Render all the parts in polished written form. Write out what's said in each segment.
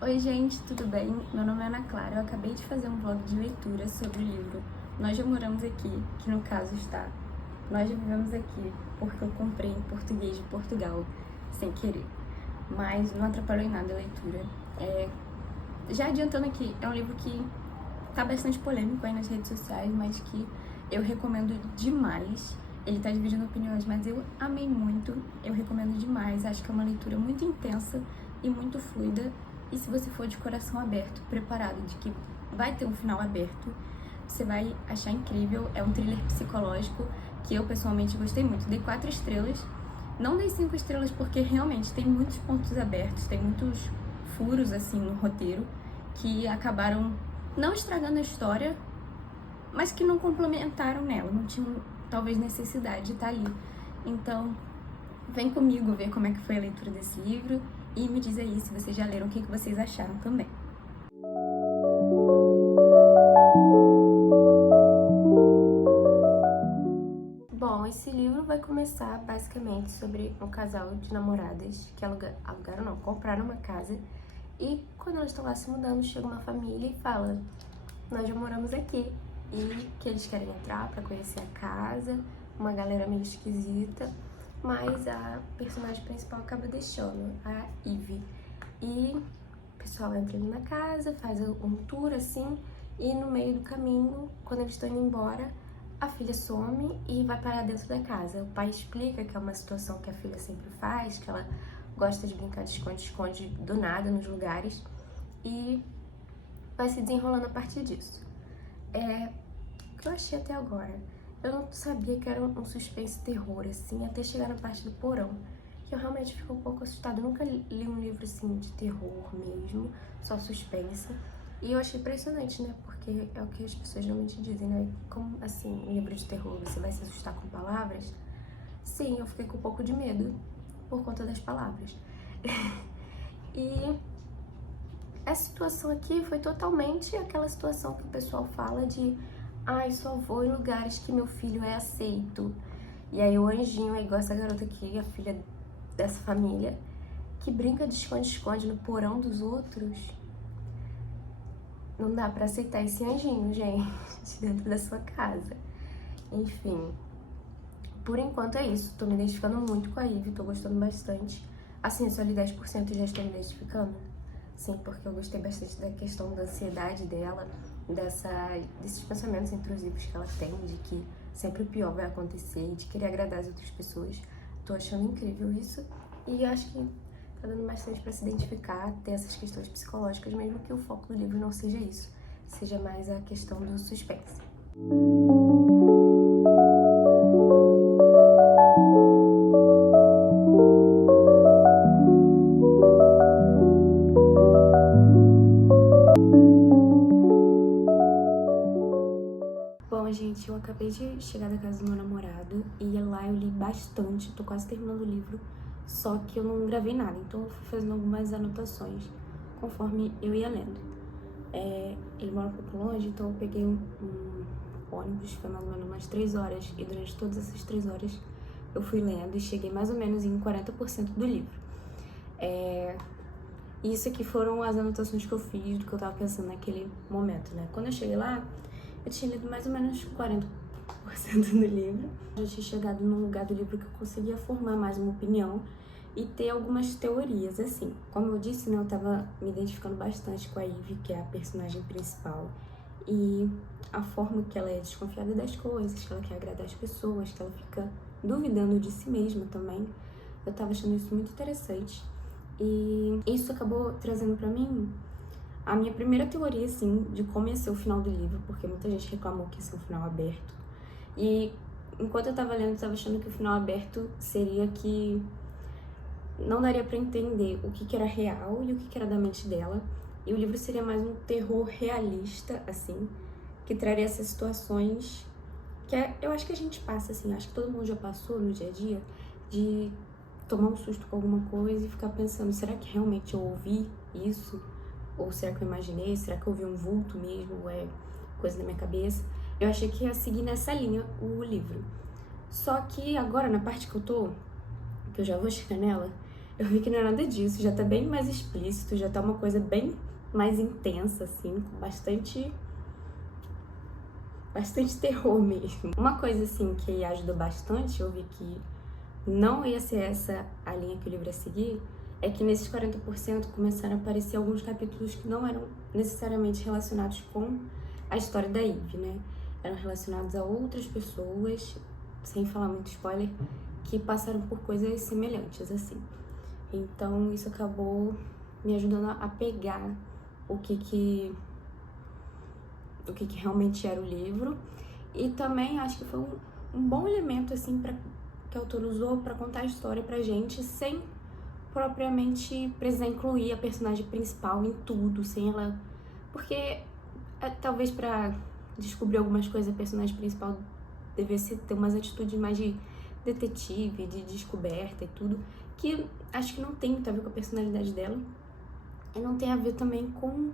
Oi gente, tudo bem? Meu nome é Ana Clara, eu acabei de fazer um vlog de leitura sobre o livro Nós Já Moramos Aqui, que no caso está Nós Já Vivemos Aqui, porque eu comprei em português de Portugal, sem querer, mas não atrapalhou em nada a leitura. Já adiantando aqui, é um livro que tá bastante polêmico aí nas redes sociais, mas que eu recomendo demais. Ele tá dividindo opiniões, mas eu amei muito, eu recomendo demais. Acho que é uma leitura muito intensa e muito fluida. E se você for de coração aberto, preparado de que vai ter um final aberto, você vai achar incrível. É um thriller psicológico que eu pessoalmente gostei muito. Dei 4 estrelas. Não dei 5 estrelas porque realmente tem muitos pontos abertos, tem muitos furos assim no roteiro que acabaram não estragando a história, mas que não complementaram nela, não tinham talvez necessidade de estar ali. Então, vem comigo ver como é que foi a leitura desse livro e me diz aí se vocês já leram, o que vocês acharam também. Bom, esse livro vai começar basicamente sobre um casal de namoradas que alugaram não, compraram uma casa, e quando elas estão lá se mudando, chega uma família e fala: nós já moramos aqui. E que eles querem entrar pra conhecer a casa, uma galera meio esquisita, mas a personagem principal acaba deixando, a Ivy. E o pessoal entra ali na casa, faz um tour assim, e no meio do caminho, quando eles estão indo embora, a filha some e vai parar dentro da casa. O pai explica que é uma situação que a filha sempre faz, que ela gosta de brincar de esconde-esconde do nada nos lugares, e vai se desenrolando a partir disso. O que eu achei até agora, eu não sabia que era um suspense terror, assim, até chegar na parte do porão, que eu realmente fiquei um pouco assustada. Eu nunca li um livro, assim, de terror mesmo, só suspense. E eu achei impressionante, né, porque é o que as pessoas geralmente dizem, né, como, assim, um livro de terror, você vai se assustar com palavras? Sim, eu fiquei com um pouco de medo, por conta das palavras. E a situação aqui foi totalmente aquela situação que o pessoal fala de: ai, só vou em lugares que meu filho é aceito. E aí o anjinho é igual essa garota aqui, a filha dessa família, que brinca de esconde-esconde no porão dos outros. Não dá pra aceitar esse anjinho, gente, dentro da sua casa. Enfim, por enquanto é isso. Tô me identificando muito com a Ivy, tô gostando bastante. Assim, só li 10% e já estou me identificando. Sim, porque eu gostei bastante da questão da ansiedade dela, desses pensamentos intrusivos que ela tem, de que sempre o pior vai acontecer, de querer agradar as outras pessoas. Tô achando incrível isso e acho que tá dando bastante pra se identificar, ter essas questões psicológicas, mesmo que o foco do livro não seja isso, seja mais a questão do suspense. Bom, gente, eu acabei de chegar da casa do meu namorado e lá eu li bastante, tô quase terminando o livro, só que eu não gravei nada, então eu fui fazendo algumas anotações conforme eu ia lendo. Ele mora um pouco longe, então eu peguei um ônibus, foi mais ou menos umas 3 horas, e durante todas essas 3 horas eu fui lendo e cheguei mais ou menos em 40% do livro. Isso aqui foram as anotações que eu fiz do que eu tava pensando naquele momento, né? Quando eu cheguei lá, eu tinha lido mais ou menos 40% do livro. Eu já tinha chegado num lugar do livro que eu conseguia formar mais uma opinião e ter algumas teorias, assim. Como eu disse, né, eu tava me identificando bastante com a Ivy, que é a personagem principal, e a forma que ela é desconfiada das coisas, que ela quer agradar as pessoas, que ela fica duvidando de si mesma também. Eu tava achando isso muito interessante. E isso acabou trazendo pra mim a minha primeira teoria, assim, de como ia ser o final do livro, porque muita gente reclamou que ia ser um final aberto. E enquanto eu tava lendo, eu tava achando que o final aberto seria que não daria pra entender o que era real e o que era da mente dela. E o livro seria mais um terror realista, assim, que traria essas situações que eu acho que a gente passa, assim, acho que todo mundo já passou no dia a dia, de tomar um susto com alguma coisa e ficar pensando: será que realmente eu ouvi isso? Ou será que eu imaginei? Será que eu vi um vulto mesmo? Ou é coisa da minha cabeça? Eu achei que ia seguir nessa linha o livro. Só que agora, na parte que eu tô, que eu já vou chegar nela, eu vi que não é nada disso, já tá bem mais explícito, já tá uma coisa bem mais intensa, assim, com bastante terror mesmo. Uma coisa, assim, que ajudou bastante, eu vi que não ia ser essa a linha que o livro ia seguir, é que nesses 40% começaram a aparecer alguns capítulos que não eram necessariamente relacionados com a história da Eve, né? Eram relacionados a outras pessoas, sem falar muito spoiler, que passaram por coisas semelhantes, assim. Então, isso acabou me ajudando a pegar o que realmente era o livro. E também acho que foi um bom elemento, assim, que a autora usou para contar a história pra gente, sem propriamente precisar incluir a personagem principal em tudo, sem ela... Porque, talvez pra descobrir algumas coisas, a personagem principal devesse ter umas atitudes mais de detetive, de descoberta e tudo, que acho que não tem muito a ver com a personalidade dela, e não tem a ver também com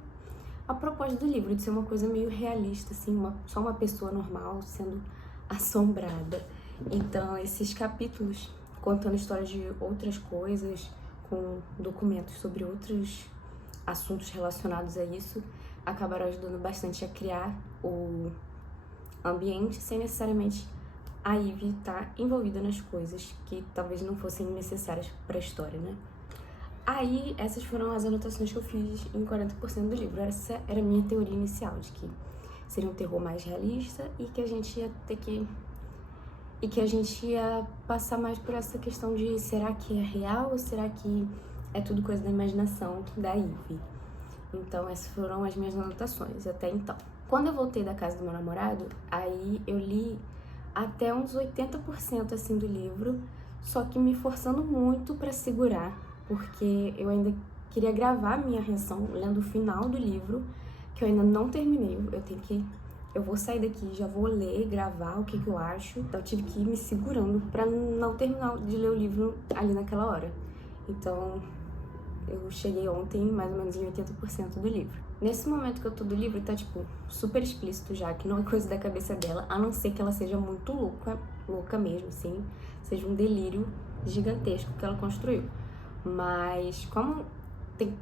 a proposta do livro, de ser uma coisa meio realista, assim, só uma pessoa normal sendo assombrada. Então, esses capítulos, contando histórias de outras coisas, com documentos sobre outros assuntos relacionados a isso, acabaram ajudando bastante a criar o ambiente, sem necessariamente a Eve estar envolvida nas coisas que talvez não fossem necessárias para a história, né? Aí, essas foram as anotações que eu fiz em 40% do livro. Essa era a minha teoria inicial, de que seria um terror mais realista e que a gente ia ter que... E que a gente ia passar mais por essa questão de será que é real ou será que é tudo coisa da imaginação da Eve? Então, essas foram as minhas anotações até então. Quando eu voltei da casa do meu namorado, aí eu li até uns 80% assim do livro, só que me forçando muito pra segurar, porque eu ainda queria gravar minha reação lendo o final do livro, que eu ainda não terminei. Eu vou sair daqui, já vou ler, gravar o que eu acho. Então eu tive que ir me segurando pra não terminar de ler o livro ali naquela hora. Então eu cheguei ontem mais ou menos em 80% do livro. Nesse momento que eu tô do livro, tá, tipo, super explícito já, que não é coisa da cabeça dela, a não ser que ela seja muito louca mesmo, assim, seja um delírio gigantesco que ela construiu. Mas como tem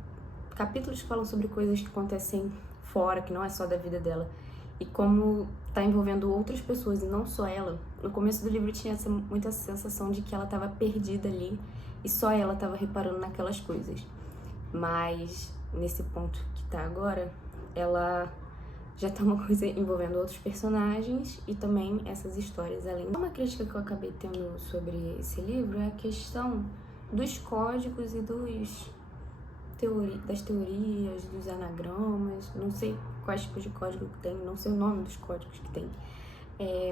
capítulos que falam sobre coisas que acontecem fora, que não é só da vida dela, e como tá envolvendo outras pessoas e não só ela, no começo do livro tinha muita sensação de que ela tava perdida ali e só ela tava reparando naquelas coisas. Mas nesse ponto que tá agora, ela já tá uma coisa envolvendo outros personagens e também essas histórias além. Uma crítica que eu acabei tendo sobre esse livro é a questão dos códigos e das teorias, dos anagramas, não sei quais tipos de código que tem, não sei o nome dos códigos que tem.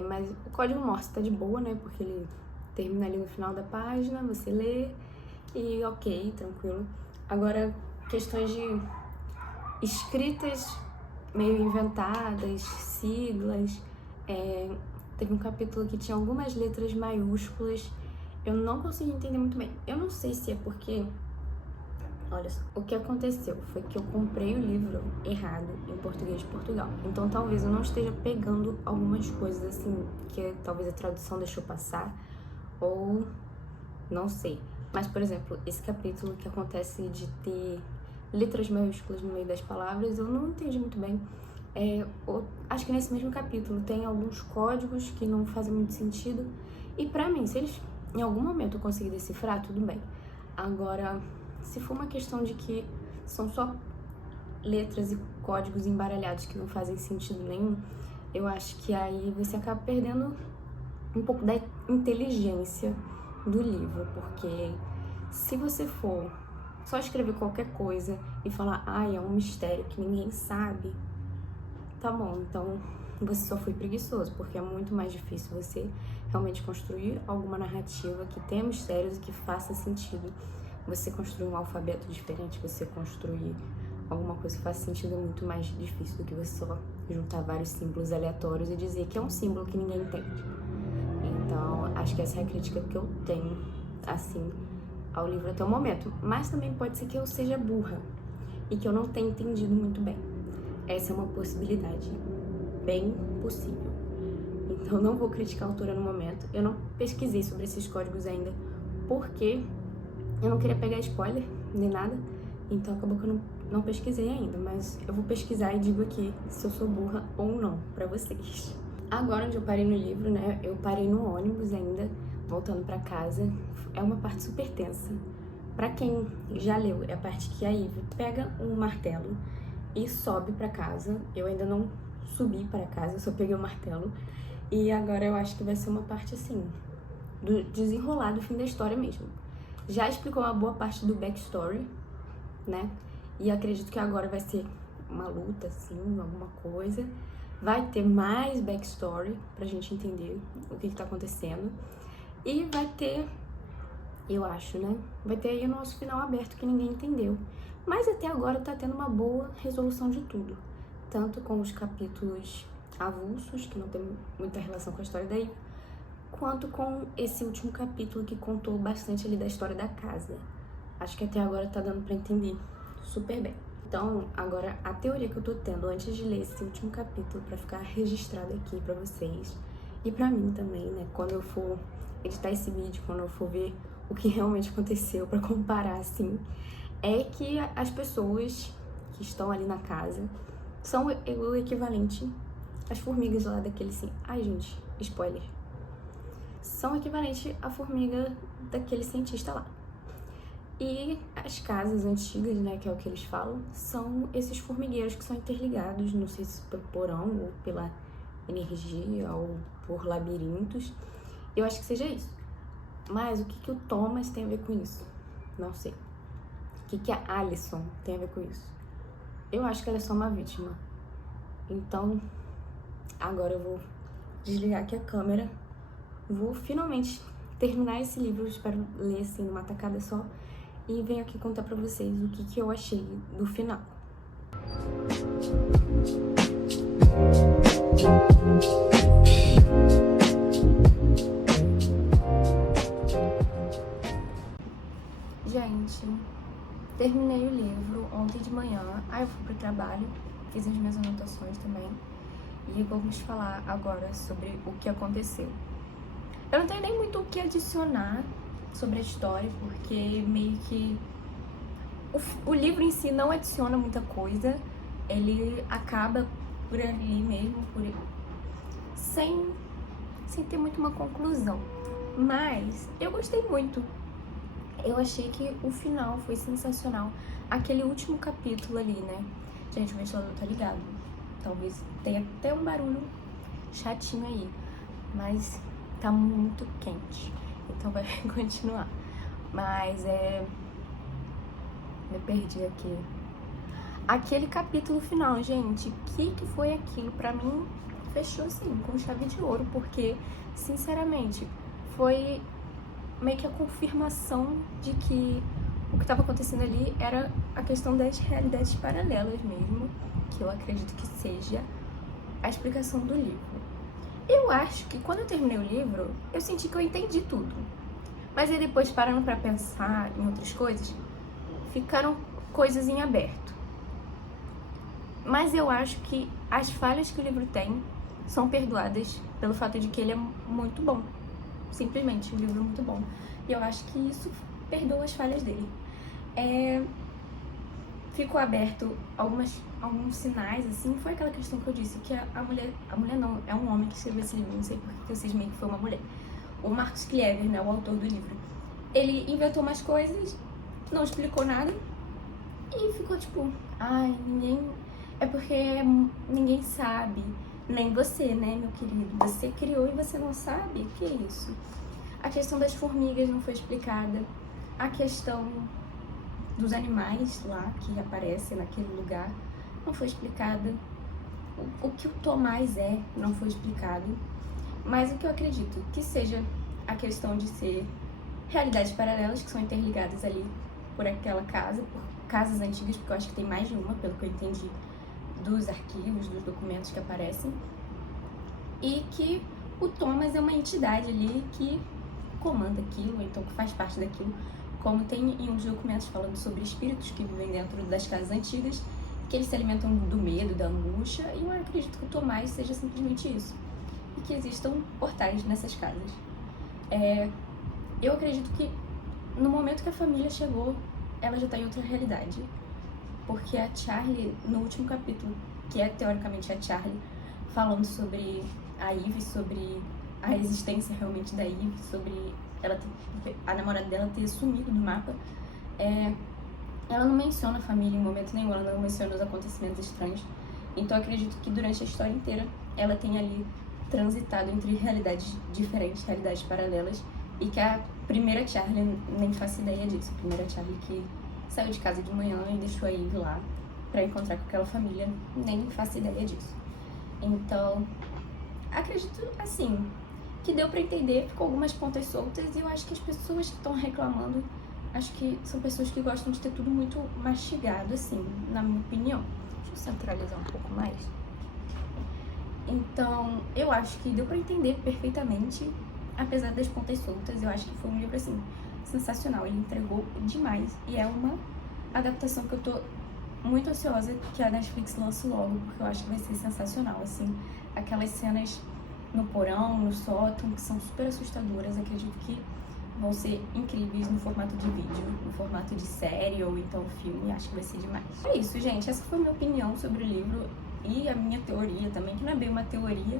Mas o código Morse tá de boa, né, porque ele termina ali no final da página, você lê e ok, tranquilo. Agora, questões de escritas meio inventadas, siglas, teve um capítulo que tinha algumas letras maiúsculas, eu não consegui entender muito bem. Eu não sei se é porque, olha só, o que aconteceu foi que eu comprei o livro errado em português de Portugal. Então talvez eu não esteja pegando algumas coisas assim, que talvez a tradução deixou passar, ou não sei. Mas, por exemplo, esse capítulo que acontece de ter letras maiúsculas no meio das palavras, eu não entendi muito bem. Acho que nesse mesmo capítulo tem alguns códigos que não fazem muito sentido. E pra mim, se eles em algum momento eu conseguir decifrar, tudo bem. Agora, se for uma questão de que são só letras e códigos embaralhados que não fazem sentido nenhum, eu acho que aí você acaba perdendo um pouco da inteligência do livro, porque se você for só escrever qualquer coisa e falar, é um mistério que ninguém sabe, tá bom, então você só foi preguiçoso, porque é muito mais difícil você realmente construir alguma narrativa que tenha mistérios e que faça sentido. Você construir um alfabeto diferente, você construir alguma coisa que faça sentido é muito mais difícil do que você só juntar vários símbolos aleatórios e dizer que é um símbolo que ninguém entende. Então, acho que essa é a crítica que eu tenho, assim, ao livro até o momento. Mas também pode ser que eu seja burra e que eu não tenha entendido muito bem. Essa é uma possibilidade bem possível. Então, não vou criticar a autora no momento. Eu não pesquisei sobre esses códigos ainda, porque Eu não queria pegar spoiler, nem nada, então acabou que eu não pesquisei ainda, mas eu vou pesquisar e digo aqui se eu sou burra ou não pra vocês. Agora onde eu parei no livro, né, eu parei no ônibus ainda, voltando pra casa. É uma parte super tensa. Pra quem já leu, é a parte que a Ivy pega um martelo e sobe pra casa. Eu ainda não subi pra casa, eu só peguei o martelo. E agora eu acho que vai ser uma parte assim, do desenrolar do fim da história mesmo. Já explicou uma boa parte do backstory, né? E acredito que agora vai ser uma luta, assim, alguma coisa. Vai ter mais backstory pra gente entender o que tá acontecendo. E vai ter, eu acho, né? Vai ter aí o nosso final aberto que ninguém entendeu. Mas até agora tá tendo uma boa resolução de tudo. Tanto com os capítulos avulsos, que não tem muita relação com a história daí, quanto com esse último capítulo que contou bastante ali da história da casa. Acho que até agora tá dando pra entender super bem. Então, agora, a teoria que eu tô tendo antes de ler esse último capítulo pra ficar registrado aqui pra vocês e pra mim também, né? Quando eu for editar esse vídeo, quando eu for ver o que realmente aconteceu pra comparar, assim, é que as pessoas que estão ali na casa são o equivalente às formigas lá daquele, assim... Ai, gente, spoiler. São equivalente à formiga daquele cientista lá. E as casas antigas, né, que é o que eles falam, são esses formigueiros que são interligados, não sei se pelo porão ou pela energia ou por labirintos. Eu acho que seja isso. Mas o que o Thomas tem a ver com isso? Não sei. O que a Alison tem a ver com isso? Eu acho que ela é só uma vítima. Então, agora eu vou desligar aqui a câmera. Vou finalmente terminar esse livro, espero ler assim numa tacada só. E venho aqui contar pra vocês o que eu achei do final. Gente, terminei o livro ontem de manhã. Aí eu fui pro trabalho, fiz as minhas anotações também. E vamos falar agora sobre o que aconteceu. Eu não tenho nem muito o que adicionar sobre a história, porque meio que o livro em si não adiciona muita coisa. Ele acaba por ali mesmo, sem ter muito uma conclusão. Mas eu gostei muito. Eu achei que o final foi sensacional. Aquele último capítulo ali, né? Gente, o ventilador tá ligado. Talvez tenha até um barulho chatinho aí, mas tá muito quente, então vai continuar. Mas me perdi aqui. Aquele capítulo final, gente, o que foi aquilo? Pra mim, fechou assim, com chave de ouro, porque, sinceramente, foi meio que a confirmação de que o que estava acontecendo ali era a questão das realidades paralelas mesmo, que eu acredito que seja a explicação do livro. Eu acho que quando eu terminei o livro, eu senti que eu entendi tudo. Mas aí depois, parando pra pensar em outras coisas, ficaram coisas em aberto. Mas eu acho que as falhas que o livro tem são perdoadas pelo fato de que ele é muito bom. Simplesmente, o livro é muito bom. E eu acho que isso perdoa as falhas dele. Ficou aberto alguns sinais, assim. Foi aquela questão que eu disse, que a mulher não, é um homem que escreveu esse livro, não sei porque eu cismei que foi uma mulher. O Marcus Clever, né, o autor do livro, ele inventou umas coisas, não explicou nada, e ficou tipo, ai, é porque ninguém sabe, nem você, né, meu querido, você criou e você não sabe, que é isso? A questão das formigas não foi explicada, a questão dos animais lá que aparecem naquele lugar não foi explicada, o que o Tomás não foi explicado, mas o que eu acredito que seja a questão de ser realidades paralelas que são interligadas ali por aquela casa, por casas antigas, porque eu acho que tem mais de uma, pelo que eu entendi dos arquivos, dos documentos que aparecem, e que o Thomas é uma entidade ali que comanda aquilo, então que faz parte daquilo, como tem em uns documentos falando sobre espíritos que vivem dentro das casas antigas, que eles se alimentam do medo, da angústia, e eu acredito que o Tomás seja simplesmente isso, e que existam portais nessas casas. Eu acredito que no momento que a família chegou, ela já tá em outra realidade. Porque a Charlie, no último capítulo, que é teoricamente a Charlie, falando sobre a Eve, sobre a existência realmente da Eve, sobre a namorada dela ter sumido do mapa, ela não menciona a família em momento nenhum, ela não menciona os acontecimentos estranhos. Então eu acredito que durante a história inteira ela tem ali transitado entre realidades diferentes, realidades paralelas, e que a primeira Charlie nem faça ideia disso. A primeira Charlie que saiu de casa de manhã e deixou a Eve lá pra encontrar com aquela família, nem faça ideia disso. Então, acredito, assim, que deu pra entender, ficou algumas pontas soltas, e eu acho que as pessoas que estão reclamando, acho que são pessoas que gostam de ter tudo muito mastigado, assim, na minha opinião. Deixa eu centralizar um pouco mais. Então, eu acho que deu pra entender perfeitamente, apesar das pontas soltas. Eu acho que foi um livro, assim, sensacional. Ele entregou demais, e é uma adaptação que eu tô muito ansiosa que a Netflix lance logo, porque eu acho que vai ser sensacional, assim. Aquelas cenas no porão, no sótão, que são super assustadoras, acredito que vão ser incríveis no formato de vídeo, no formato de série ou então filme, acho que vai ser demais. É isso, gente, essa foi a minha opinião sobre o livro e a minha teoria também, que não é bem uma teoria,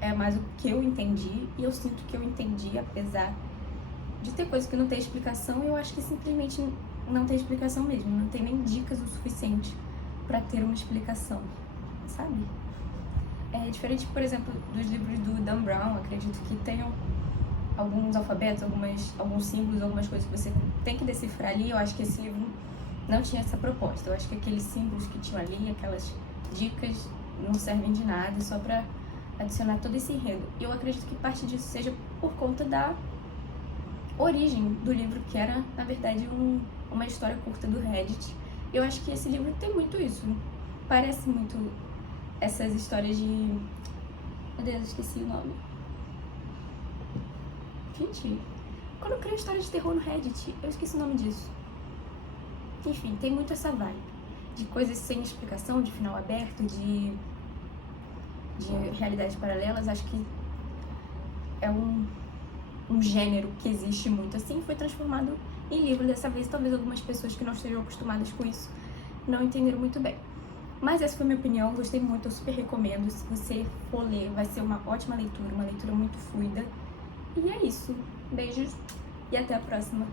é mais o que eu entendi, e eu sinto que eu entendi, apesar de ter coisas que não tem explicação. Eu acho que simplesmente não tem explicação mesmo, não tem nem dicas o suficiente pra ter uma explicação, sabe? É diferente, por exemplo, dos livros do Dan Brown, acredito que tenham alguns alfabetos, alguns símbolos, algumas coisas que você tem que decifrar ali. Eu acho que esse livro não tinha essa proposta. Eu acho que aqueles símbolos que tinham ali, aquelas dicas, não servem de nada, só pra adicionar todo esse enredo. E eu acredito que parte disso seja por conta da origem do livro, que era, na verdade, uma história curta do Reddit. Eu acho que esse livro tem muito isso. Parece muito essas histórias de... Meu Deus, esqueci o nome. Gente, quando eu crio história de terror no Reddit, eu esqueci o nome disso. Enfim, tem muito essa vibe de coisas sem explicação, de final aberto, de realidades paralelas. Acho que é um gênero que existe muito assim, foi transformado em livro dessa vez. Talvez algumas pessoas que não estejam acostumadas com isso não entenderam muito bem. Mas essa foi a minha opinião, gostei muito, eu super recomendo. Se você for ler, vai ser uma ótima leitura, uma leitura muito fluida. E é isso. Beijos e até a próxima.